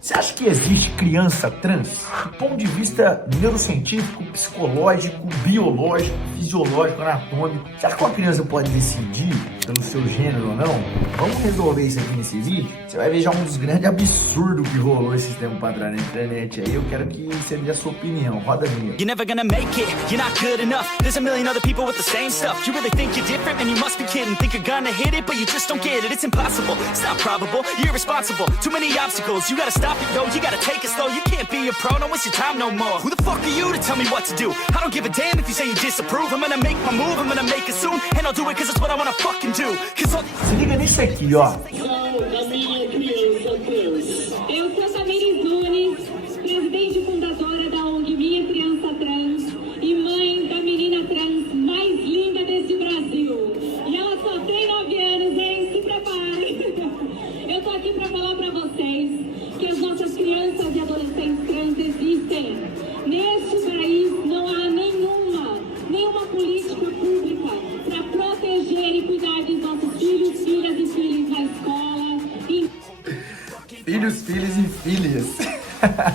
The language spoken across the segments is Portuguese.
Você acha que existe criança trans? Do ponto de vista neurocientífico, psicológico, biológico, fisiológico, anatômico, você acha que uma criança pode decidir pelo seu gênero ou não? Vamos resolver isso aqui nesse vídeo? Você vai ver já um dos grandes absurdos que rolou esses tempos pra trás na internet aí. Eu quero que você dê a sua opinião. Roda a vinheta. You're never gonna make it, you're not good enough. There's a million other people with the same stuff. You really think you're different, man, you must be kidding. Think you're gonna hit it, but you just don't get it. It's impossible, it's not probable, you're irresponsible. Too many obstacles, you gotta stop it, yo. You gotta take it slow, you can't be a pro, don't waste your time no more. Who the fuck are you to tell me what to do? I don't give a damn if you say you disapprove. I'm gonna make my move, I'm gonna make it soon. And I'll do it cause it's what I wanna fucking do. Cause all Se liga nisso aqui, ó. Da minha criança trans. Eu sou Tamiris Nunes, presidente e fundadora da ONG Minha Criança Trans e mãe da menina trans mais linda desse Brasil. E ela só tem 9 anos, hein? Se preparem. Eu tô aqui pra falar pra vocês que as nossas crianças e adolescentes trans existem. Neste país não há nenhuma política pública para proteger e cuidar dos nossos filhos, filhas e filhos na escola. Filhos, filhas e filhas.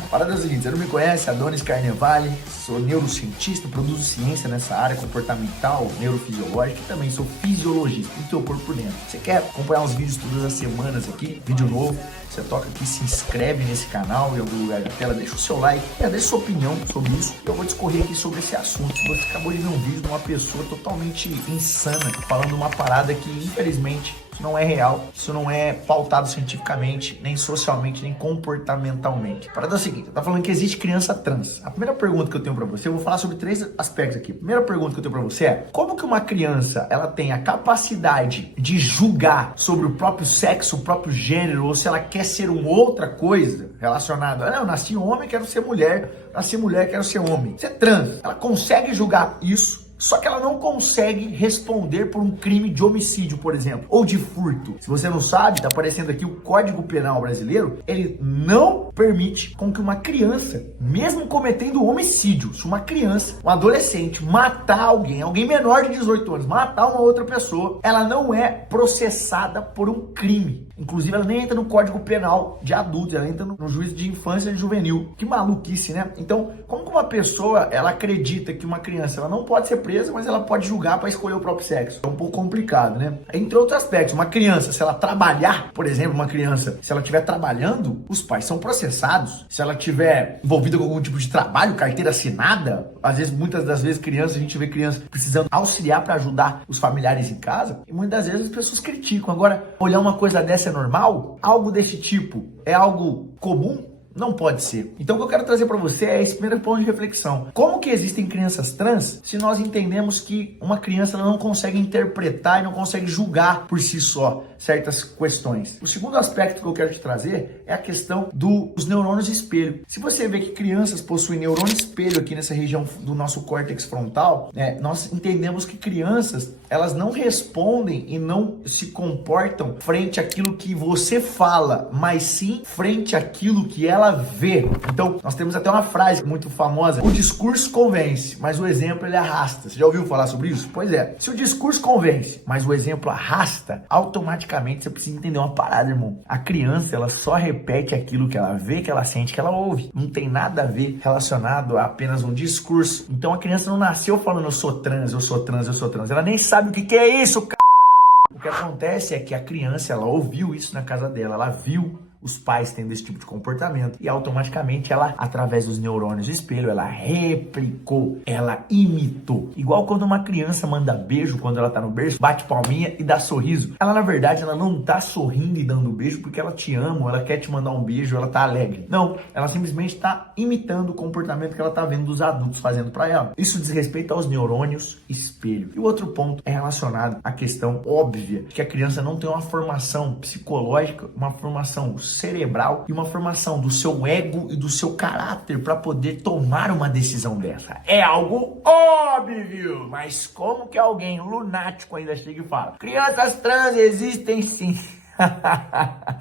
Parada é o seguinte, você não me conhece, Adonis Carnevale, sou neurocientista, produzo ciência nessa área comportamental, neurofisiológica e também sou fisiologista, do teu corpo por dentro. Você quer acompanhar os vídeos todas as semanas aqui, vídeo novo, você toca aqui, se inscreve nesse canal em algum lugar da tela, deixa o seu like, deixa sua opinião sobre isso. Eu vou discorrer aqui sobre esse assunto. Você acabou de ver um vídeo de uma pessoa totalmente insana, falando uma parada que infelizmente não é real, isso não é pautado cientificamente, nem socialmente, nem comportamentalmente. A parada é o seguinte, tá falando que existe criança trans. A primeira pergunta que eu tenho pra você, eu vou falar sobre 3 aspectos aqui. A primeira pergunta que eu tenho pra você é, como que uma criança, ela tem a capacidade de julgar sobre o próprio sexo, o próprio gênero, ou se ela quer ser uma outra coisa relacionada, eu nasci homem, quero ser mulher, nasci mulher, quero ser homem. Você é trans, ela consegue julgar isso, só que ela não consegue responder por um crime de homicídio, por exemplo, ou de furto. Se você não sabe, tá aparecendo aqui o Código Penal brasileiro, ele não permite com que uma criança, mesmo cometendo homicídio, se uma criança, um adolescente, matar alguém menor de 18 anos, matar uma outra pessoa, ela não é processada por um crime. Inclusive, ela nem entra no Código Penal de adultos, ela entra no juízo de infância e juvenil. Que maluquice, né? Então, como que uma pessoa, ela acredita que uma criança, ela não pode ser presa, mas ela pode julgar para escolher o próprio sexo? É um pouco complicado, né? Entre outros aspectos, uma criança, se ela trabalhar, por exemplo, uma criança, se ela estiver trabalhando, os pais são processados. Se ela estiver envolvida com algum tipo de trabalho, carteira assinada, às vezes, muitas das vezes, crianças, a gente vê crianças precisando auxiliar para ajudar os familiares em casa, e muitas das vezes as pessoas criticam. Agora, olhar uma coisa dessa é normal? Algo desse tipo é algo comum? Não pode ser. Então o que eu quero trazer para você é esse primeiro ponto de reflexão. Como que existem crianças trans se nós entendemos que uma criança ela não consegue interpretar e não consegue julgar por si só certas questões? O segundo aspecto que eu quero te trazer é a questão dos neurônios espelho. Se você vê que crianças possuem neurônio espelho aqui nessa região do nosso córtex frontal, nós entendemos que crianças elas não respondem e não se comportam frente àquilo que você fala, mas sim frente àquilo que ela vê. Então, nós temos até uma frase muito famosa: o discurso convence, mas o exemplo ele arrasta. Você já ouviu falar sobre isso? Pois é, se o discurso convence, mas o exemplo arrasta, automaticamente você precisa entender uma parada, irmão. A criança, ela só repete aquilo que ela vê, que ela sente, que ela ouve. Não tem nada a ver relacionado a apenas um discurso. Então, a criança não nasceu falando eu sou trans, eu sou trans, eu sou trans. Ela nem sabe o que é isso, cara. O que acontece é que a criança, ela ouviu isso na casa dela, ela viu os pais tendo esse tipo de comportamento e automaticamente ela, através dos neurônios espelho, ela replicou, ela imitou. Igual quando uma criança manda beijo quando ela tá no berço, bate palminha e dá sorriso. Ela, na verdade, ela não tá sorrindo e dando beijo porque ela te ama, ou ela quer te mandar um beijo, ela tá alegre. Não, ela simplesmente tá imitando o comportamento que ela tá vendo dos adultos fazendo para ela. Isso diz respeito aos neurônios espelho. E o outro ponto é relacionado à questão óbvia de que a criança não tem uma formação psicológica, uma formação cerebral e uma formação do seu ego e do seu caráter para poder tomar uma decisão dessa. É algo óbvio, mas como que alguém lunático ainda chega e fala: crianças trans existem sim?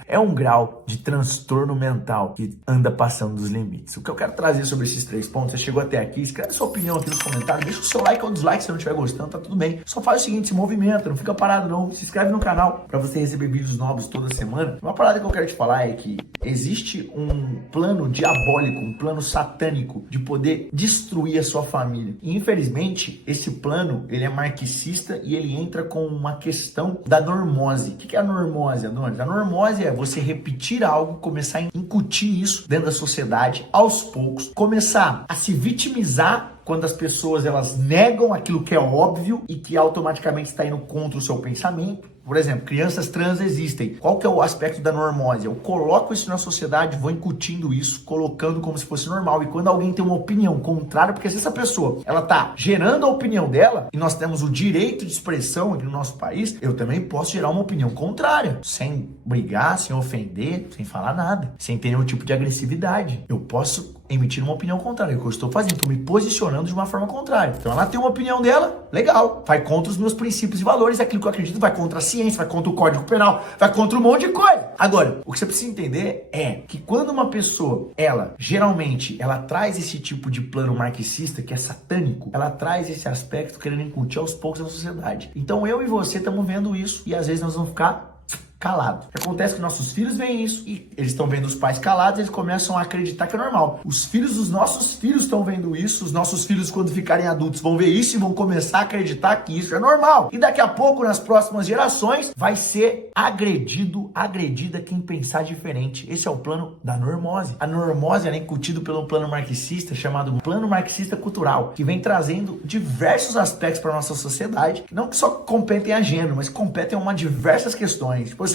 É um grau de transtorno mental que anda passando dos limites. O que eu quero trazer sobre esses 3 pontos, você chegou até aqui, escreve sua opinião aqui nos comentários, deixa o seu like ou dislike se não estiver gostando, tá tudo bem. Só faz o seguinte, se movimenta, não fica parado não, se inscreve no canal para você receber vídeos novos toda semana. Uma parada que eu quero te falar é que existe um plano diabólico, um plano satânico de poder destruir a sua família. E infelizmente, esse plano, ele é marxista e ele entra com uma questão da normose. O que é a normose, Adonis? A normose é você repetir algo, começar a incutir isso dentro da sociedade, aos poucos, começar a se vitimizar quando as pessoas elas negam aquilo que é óbvio e que automaticamente está indo contra o seu pensamento. Por exemplo, crianças trans existem. Qual que é o aspecto da normose? Eu coloco isso na sociedade, vou incutindo isso, colocando como se fosse normal. E quando alguém tem uma opinião contrária, porque se essa pessoa, ela tá gerando a opinião dela, e nós temos o direito de expressão aqui no nosso país, eu também posso gerar uma opinião contrária, sem brigar, sem ofender, sem falar nada, sem ter nenhum tipo de agressividade. Eu posso emitir uma opinião contrária, é o que eu estou fazendo, estou me posicionando de uma forma contrária. Então ela tem uma opinião dela, legal, vai contra os meus princípios e valores, aquilo que eu acredito, vai contra a ciência, vai contra o Código Penal, vai contra um monte de coisa. Agora, o que você precisa entender é que quando uma pessoa, ela, geralmente, ela traz esse tipo de plano marxista, que é satânico, ela traz esse aspecto querendo incutir aos poucos na sociedade. Então eu e você estamos vendo isso e às vezes nós vamos ficar calado. Acontece que nossos filhos veem isso e eles estão vendo os pais calados, eles começam a acreditar que é normal. Os filhos dos nossos filhos estão vendo isso, os nossos filhos quando ficarem adultos vão ver isso e vão começar a acreditar que isso é normal. E daqui a pouco, nas próximas gerações, vai ser agredida quem pensar diferente. Esse é o plano da normose. A normose é incutido pelo plano marxista chamado plano marxista cultural, que vem trazendo diversos aspectos para nossa sociedade, não que só competem a gênero, mas competem a uma diversas questões. Tipo assim,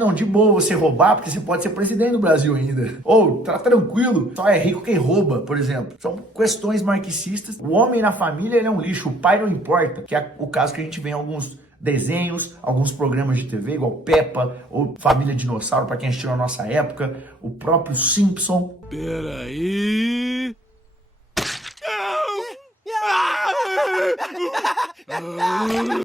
não, de boa você roubar, porque você pode ser presidente do Brasil ainda. Ou, tá tranquilo, só é rico quem rouba, por exemplo. São questões marxistas. O homem na família, ele é um lixo, o pai não importa, que é o caso que a gente vê em alguns desenhos, alguns programas de TV, igual Peppa, ou Família Dinossauro, pra quem assistiu na nossa época, o próprio Simpson. Peraí...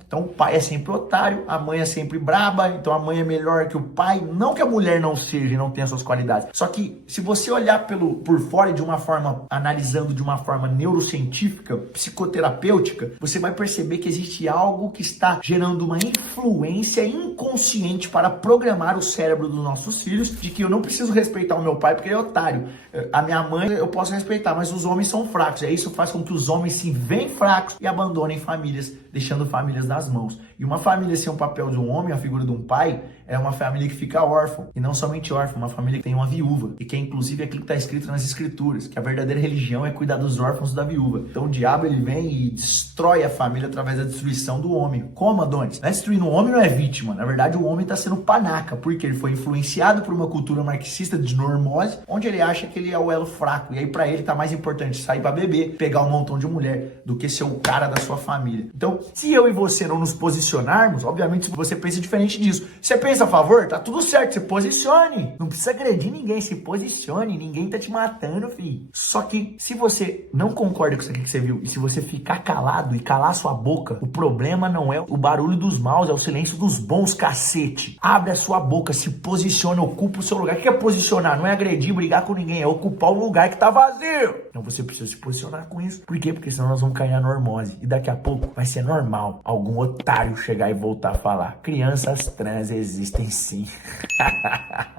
Então o pai é sempre otário, a mãe é sempre braba, então a mãe é melhor que o pai. Não que a mulher não seja e não tenha suas qualidades. Só que se você olhar por fora de uma forma, analisando de uma forma neurocientífica, psicoterapêutica, você vai perceber que existe algo que está gerando uma influência inconsciente para programar o cérebro dos nossos filhos de que eu não preciso respeitar o meu pai porque ele é otário. A minha mãe eu posso respeitar, mas os homens são fracos. E isso faz com que os homens se veem fracos e abandonem famílias, deixando famílias nas mãos. E uma família sem o papel de um homem, a figura de um pai, é uma família que fica órfã. E não somente órfã, uma família que tem uma viúva. E que é inclusive aquilo que está escrito nas escrituras, que a verdadeira religião é cuidar dos órfãos da viúva. Então o diabo ele vem e destrói a família através da destruição do homem. Como, Adonis? Não é destruindo o homem, não é vítima. Na verdade o homem está sendo panaca, porque ele foi influenciado por uma cultura marxista de normose, onde ele acha que ele é o elo fraco. E aí para ele tá mais importante sair para beber, pegar um montão de mulher, do que ser o cara da sua família. Então, se eu e você não nos posicionarmos, obviamente você pensa diferente disso. Você pensa a favor? Tá tudo certo, se posicione. Não precisa agredir ninguém, se posicione. Ninguém tá te matando, filho. Só que se você não concorda com isso aqui que você viu, e se você ficar calado e calar sua boca, o problema não é o barulho dos maus, é o silêncio dos bons, cacete. Abre a sua boca, se posicione, ocupa o seu lugar. O que é posicionar? Não é agredir, brigar com ninguém, é ocupar o lugar que tá vazio. Então você precisa se posicionar com isso. Por quê? Porque senão nós vamos cair na normose. E daqui a pouco vai ser normal algum otário chegar e voltar a falar: crianças trans existem sim.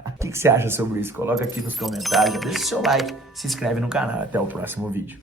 O que você acha sobre isso? Coloca aqui nos comentários, deixa o seu like, se inscreve no canal. Até o próximo vídeo.